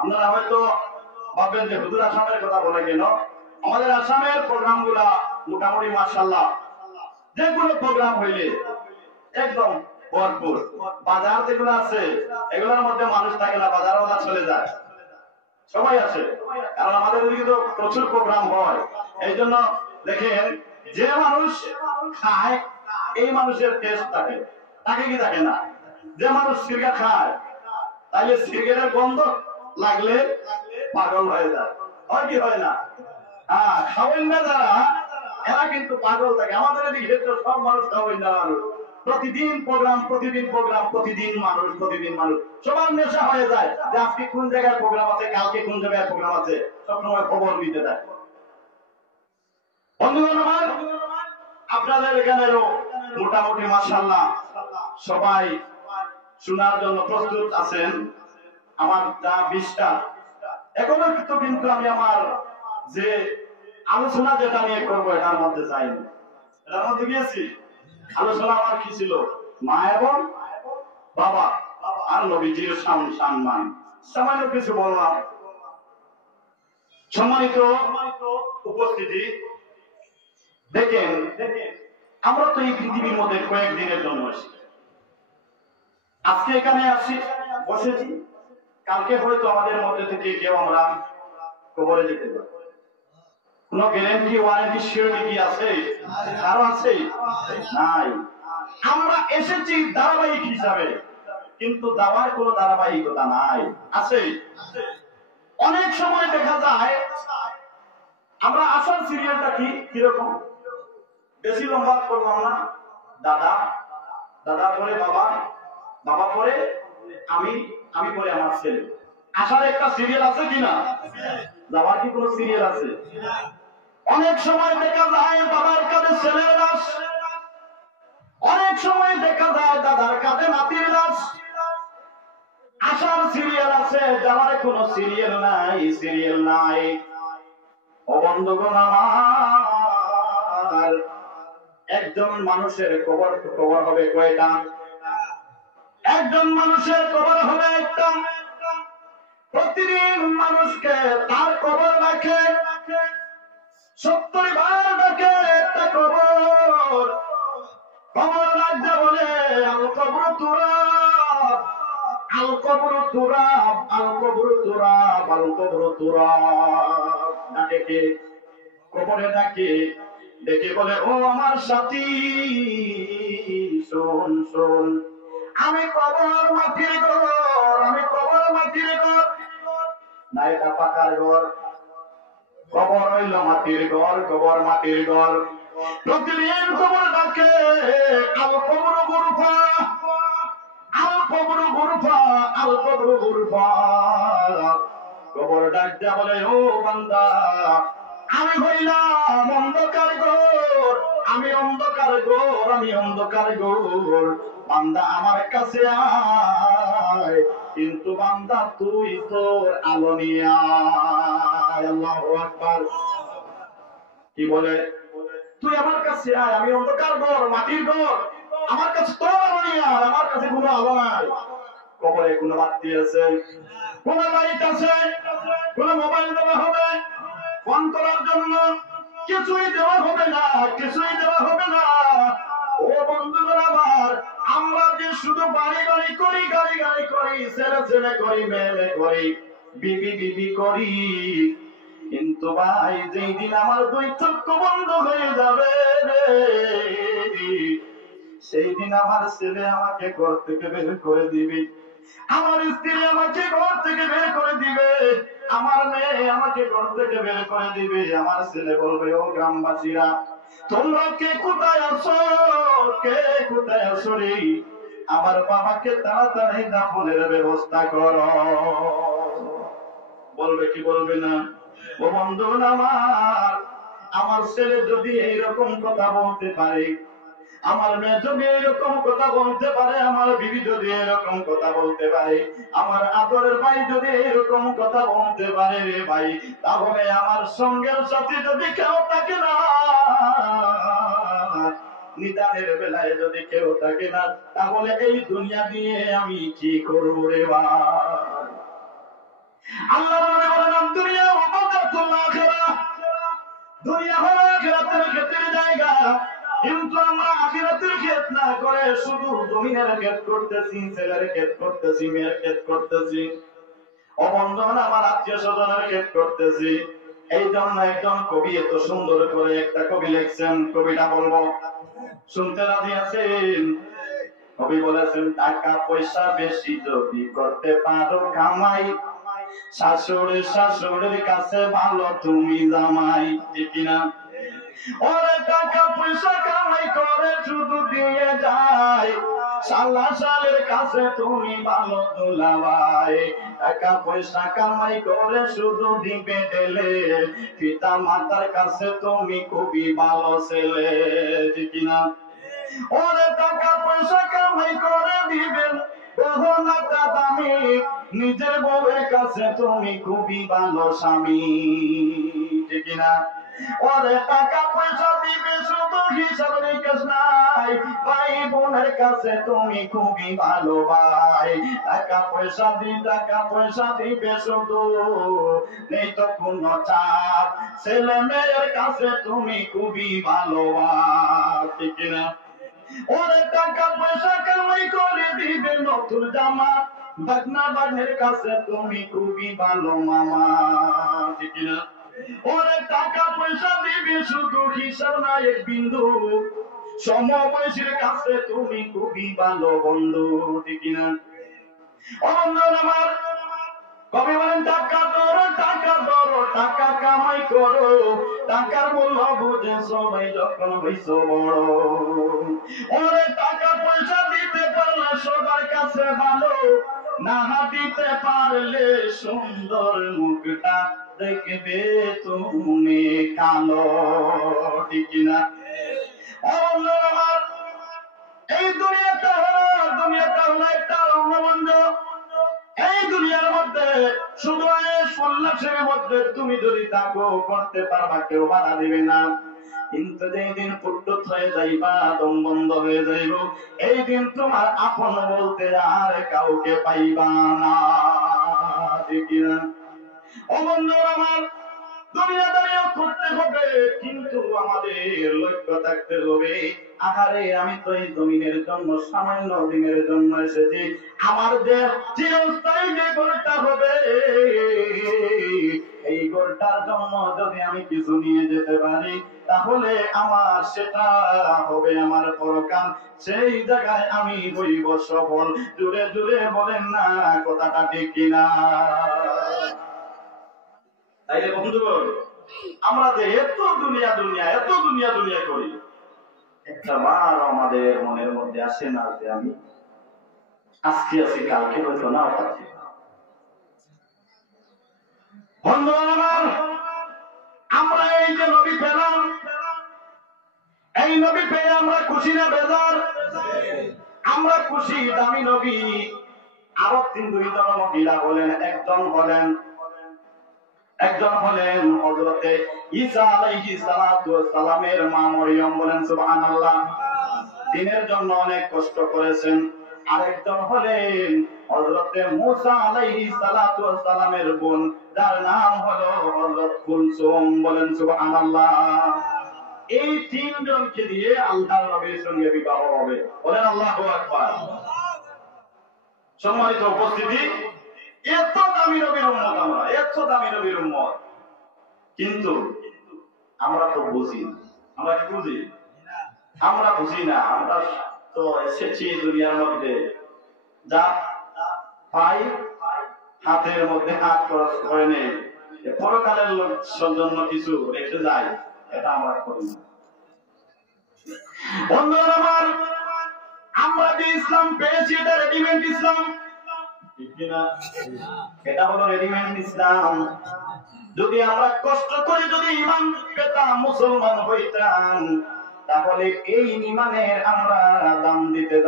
আপনারা হয়তো ভাববেন যে হুজুর আসামের কথা বলে কেন। আমাদের আসামের প্রোগ্রামগুলা মোটামুটি মাশাআল্লাহ যেগুলো প্রোগ্রাম হইলে একদম ভরপুর। বাজার যেগুলো আছে এগুলোর মধ্যে মানুষ থাকে না, বাজারওয়ালা চলে যায়, সবাই আসে, কারণ আমাদের এদিকে তো প্রচুর প্রোগ্রাম হয়। এই জন্য দেখেন যে মানুষ খায় এই মানুষের টেস্ট থাকে, থাকে কি থাকে না। যে মানুষ সিগারেট খায় তাহলে সিগারেটের গন্ধ লাগলে পাগল হয়ে যায়, হয় কি হয় না? হ্যাঁ, খাওয়েন না যারা এরা কিন্তু পাগল থাকে। আমাদের এদিকে তো সব মানুষ খাওয়েন না মানুষ, প্রতিদিন প্রোগ্রাম প্রতিদিন প্রোগ্রাম প্রতিদিন মানুষ সবার নেশা হয়ে যায় যে আজকে কোন জায়গায় প্রোগ্রাম আছে, কালকে কোন জায়গায় প্রোগ্রাম আছে, সবসময় খবর নিতে দেয়। বন্ধুগণ আমার, আপনাদের এখানেও মোটামুটি মাশাআল্লাহ সবাই শোনার জন্য প্রস্তুত আছেন। আমার যা 20টা এখনো কিন্তু আমি আমার যে আলোচনা যেটা নিয়ে করবো এটার মধ্যে যাইনি, এটার মধ্যে গিয়েছি। আলোচনা আমার কি ছিল? মা এবং বাবা আর নবীজির সম্মান, সামান্য কিছু বললাম। সম্মানিত উপস্থিতি, দেখেন আমরা তো এই পৃথিবীর মধ্যে কয়েকদিনের জন্য আসি। আজকে এখানে আসি, বসেছি, কালকে হয়তো আমাদের মধ্যে থেকে কেউ আমরা কবরে যেতে পারি। কোন গ্যারান্টি ওয়ারেন্টি শিওরিটি কি আছে? কারো আছে? নাই। আমরা এসেছি ধারাবাহিক হিসাবে, কিন্তু যাওয়ার কোন ধারাবাহিকতা নাই। আছে? অনেক সময় দেখা যায় আমরা আসার সিরিয়ালটা কিরকম, বেশি লম্বা করলাম না, দাদা, দাদা পরে বাবা, বাবা পরে আমি পরে আমার ছেলে। আসার একটা সিরিয়াল আছে কিনা? যাওয়ার কি কোনো সিরিয়াল আছে? অনেক সময় দেখা যায় বাবার কাছে ছেলের লাশ, অনেক সময় দেখা যায় দাদার কাছে নাতির লাশ। আসার সিরিয়াল আছে, যাওয়ার কোনো সিরিয়াল নাই। ও বন্ধুগণ আমার, একজন মানুষের কবর হবে কয়টা? একজন মানুষের কবর হবে একটা। প্রতিদিন মানুষকে তার কবর রাখে 70 বার ডাকে একটা কবর। কবর রাখতে বলে আল কবর তুরাব, আল কবর তুরাব, আল কবর তুরাব, আল কবর তুরাব। ডাকে কে? কবরে ডাকে, ডেকে বলে ও আমার সাথী শোন শোন, আমি কবর মাটির ঘর, আমি কবর মাটির ঘর না, এটা পাকার ঘর। কবর হইল মাটির ঘর, কবর মাটির ঘর। প্রতিদিন কবর ডাকে আল কবর গুরফা, আল কবর গুরফা, আল কবর গুরফা। কবর ডাক দেয়া বলে ও বান্দা, আমি হইলাম অন্ধকার ঘর, আমি অন্ধকার ঘর, আমি অন্ধকার ঘর। বান্দা আমার কাছে আয়, কিন্তু বান্দা তুই তোর আলো নিয়ে আয়। আল্লাহু আকবার। কি বলে? তুই আমার কাছে আয়, আমি অন্ধকার ঘর, মাটির ঘর, আমার কাছে তোর আলো নিয়ে আয়, আমার কাছে কোনো আলো নাই। কবরে কোনো বাতি আছে, কোনো লাইট আছে, কোনো মোবাইল দেওয়া হবে ফোন করার জন্য? কিছুই দেওয়া হবে না, কিছুই দেওয়া হবে না। ও বন্ধুগণ আমার, আমরা যে শুধু বাড়ি বাড়ি করি, গাড়ি গাড়ি করি, ছেলে ছেলে করি, মেয়ে করি, বিবি বিবি করি, কিন্তু ভাই যেই দিন আমার দুই চক্ষু বন্ধ হয়ে যাবে সেই দিন আমার ছেলে আমাকে ঘর থেকে বের করে দিবে, আমার স্ত্রী আমাকে ঘর থেকে বের করে দিবে, আমার মেয়ে আমাকে ঘর থেকে বের করে দিবে। আমার ছেলে বলবে ও গ্রামবাসীরা তোমরা কে কোথায় আছো, কে কোথায় আছো রে, আমার বাবাকে তাড়াতাড়ি দাফনের ব্যবস্থা করো। বলবে কি বলবে না? ও বন্ধুগণ আমার, আমার ছেলে যদি এইরকম কথা বলতে পারে, আমার মেয়ে যদি এরকম কথা বলতে পারে, আমার বিবি যদি এরকম কথা বলতে পারে, আমার আদরের ভাই যদি এরকম কথা বলতে পারে রে ভাই, তাহলে আমার সঙ্গের সাথে যদি কেউ থাকে না, নিদানের বেলায় যদি কেউ থাকে না, তাহলে এই দুনিয়া দিয়ে আমি কি করবো রে ভাই? না করে শুধু জমিনের ক্ষেত করতেছি, ছেলের ক্ষেত করতেছি, মেয়ের ক্ষেত করতেছি, অবন্ধন আমার আত্মীয় স্বজনের ক্ষেত করতেছি। এই জন্য একজন কবি এত সুন্দর করে একটা কবি লিখছেন, কবিটা বলবো, শুনতে রাজি আছেন? কবি বলেছেন, টাকা পয়সা বেশি যদি করতে পারো কামাই, শাশুড়ির কাছে ভালো তুমি জামাই, ঠিক কিনা? ওরে টাকা পয়সা কামাই করে শুধু দিয়ে যায়, শালের কাছে তুমি ভালো দুলাভাই। টাকা পয়সা কামাই করে শুধু দিবে ঢেলে, পিতা মাতার কাছে তুমি খুবই ভালো ছেলে, ঠিক কিনা? ওরে টাকা পয়সা কামাই করে দিবেন গহনাটা দামি, নিজের বউয়ের কাছে তুমি খুবই ভালো স্বামী, ঠিক কিনা? ওরে টাকা পয়সা দিবে শুধু হিসাব নিকাশ নাই, ভাই বোনের কাছে তুমি খুবই ভালো ভাই। টাকা পয়সা দিবে শুধু, নেই তো কোনো চাপ, ছেলে মেয়ের কাছে তুমি খুবই ভালো ভাই, ঠিক কিনা? ওরে টাকা পয়সা কামাই করে দিবে নতুন জামা, বাগনা বাগনের কাছে তুমি খুবই ভালো মামা, ঠিক কিনা? ওরে টাকা পয়সা দিবে শুধু হিসাব নাই এক বিন্দু, সমবয়সীর কাছে তুমি খুবই ভালো বন্ধু, ঠিক কিনা? আমার কবি বলেন, টাকা ধরো টাকা কামাই করো, টাকার মূল্য বুঝে সবাই যখন হইছো বড়। ওরে টাকা পয়সা দিতে পারলে সবার কাছে ভালো, না দিতে পারলে সুন্দর মুখটা দেখবে তুমি কালো, ঠিক কিনা? আমার এই দুনিয়াটা হলো একটা রঙ্গমঞ্চ। এই দুনিয়ার মধ্যে শুধু উল্লাসের মধ্যে তুমি যদি থাকো, করতে পারবা, কেউ বাধা দিবে না। কিন্তু যেদিন প্রস্তুত হয়ে যাইবা, দম বন্ধ হয়ে যাইব, এই দিন তোমার আপন বলতে আর কাউকে পাইবা না, ঠিক না? ও বন্ধু আমার, দুনিয়াদারিও করতে হবে, কিন্তু আমাদের লক্ষ্য থাকতে হবে, আহারে আমি তো এই জমিনের জন্য সামান্য দিনের জন্য এসেছি, আমার যে চিরস্থায়ী যে গোলটা হবে, এই গোলটার জন্য যদি আমি কিছু নিয়ে যেতে পারি, তাহলে আমার সেটা হবে আমার পরকাল, সেই জায়গায় আমি হইব সফল। জুড়ে জুড়ে বলেন না কথাটা, ঠিক কিনা? তাইলে বন্ধুগণ, আমরা যে এত দুনিয়া করি, একটা বার আমাদের মনের মধ্যে আসে না যে আমি আজকে আছি, কালকে হয়তো না পাচ্ছি। বন্ধুগণ আমার, আমরা এই যে নবী পেলাম, এই নবী পেয়ে আমরা খুশি না বেজার? আমরা খুশি, দামি নবী। আরো দুইজন মহিলা বলেন, একজন হলেন হযরতে ঈসা আলাইহিস সালাতু ওয়াস সালামের মা মরিয়ম, বলেন সুবহানাল্লাহ। দিনের জন্য অনেক কষ্ট করেছেন। আরেকজন হলেন হযরতে মূসা আলাইহিস সালাতু ওয়াস সালামের বোন, যার নাম হলো হযরত কুলসুম, বলেন সুবহানাল্লাহ। এই তিনজনকে দিয়ে আল্লাহর নবীর সঙ্গে বিবাহ হবে, বলেন আল্লাহু আকবার। সম্মানিত উপস্থিতি, এত দামি নবীর উম্মত, আমরা এত দামি নবীর উম্মত, কিন্তু আমরা তো বুঝি, আমরা কি বুঝি? আমরা বুঝি না। আমরা তো এসেছি দুনিয়ার মধ্যে, যা পাই হাতের মধ্যে হাত খরচ করে নেই, পরকালের জন্য কিছু রেখে যায়, এটা আমরা করি না। বন্ধুরা আমার, আমরা যে ইসলাম পেয়েছি, এটা রেডিমেড ইসলাম, ঠিক কিনা? এটা হলো রেডিমেড ইসলাম। যদি আমরা কষ্ট করে যদি ঈমান পেতাম, মুসলমান হইতাম, তাহলে এই ঈমানের আমরা দাম দিতে